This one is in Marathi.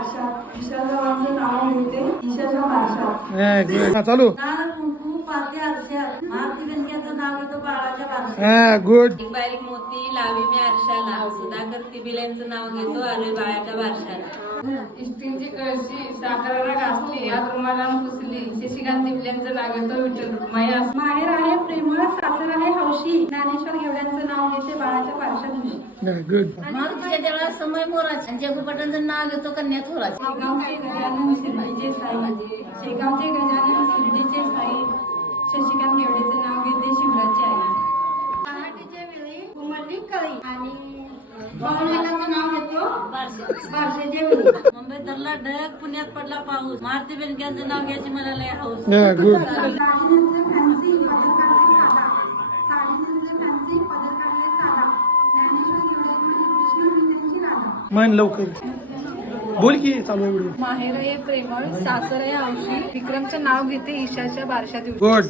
बारशात ईशाचं नाव घेते ईशाच्या बारशात. चालू. पाते आरशात मारुती गणक्याचं नाव घेतो बाळाच्या बारशात. गुड. बारीक मोती लावी मी आरशाला सुधाकर तिबिल्यांचं नाव घेतो आले बाळाच्या बारशाला. इष्टींची कळशी साखरेला घासली यात रुमालानं पुसली शशिकांत तिबिल्यांचं नाव घेतो विठ्ठल रुक्माई. माहेर आहे प्रेमळ सासर आहे हौशी ज्ञानेश्वर घेवड्यांचं नाव घेते बाळाच्या बारशात दिवशी. गुड. मारुतीच्या देवळात समय मोराचे जगुपटांचं नाव घेतो कन्या थोराचे. शेगावचे गजानन शिर्डीचे साई शेगावचे गजानन शिर्डीचे साई शशिकांत घेवडेचे नाव घेते शिवराची आई. पहाटेच्या वेळी उमरली कळी आणि पाहुण्याचं नाव घेतो बारशाच्या वेळी. मुंबईत धरला ढग पुण्यात पडला पाऊस मारुती बेनक्यांचं नाव घ्यायची मला लय हौस. गुड. साडी नेसले फॅन्सी पदर काढले साधा साडी नेसले फॅन्सी पदर काढले साधा ज्ञानेश्वर घेवडे म्हणजे कृष्ण आणि त्यांची राधा. मन लवकर बोल की चालू आहे व्हिडिओ. माहेर आहे प्रेमळ सासर आहे हौशी विक्रमचं नाव घेते ईशाच्या बारशा दिवशी. गुड.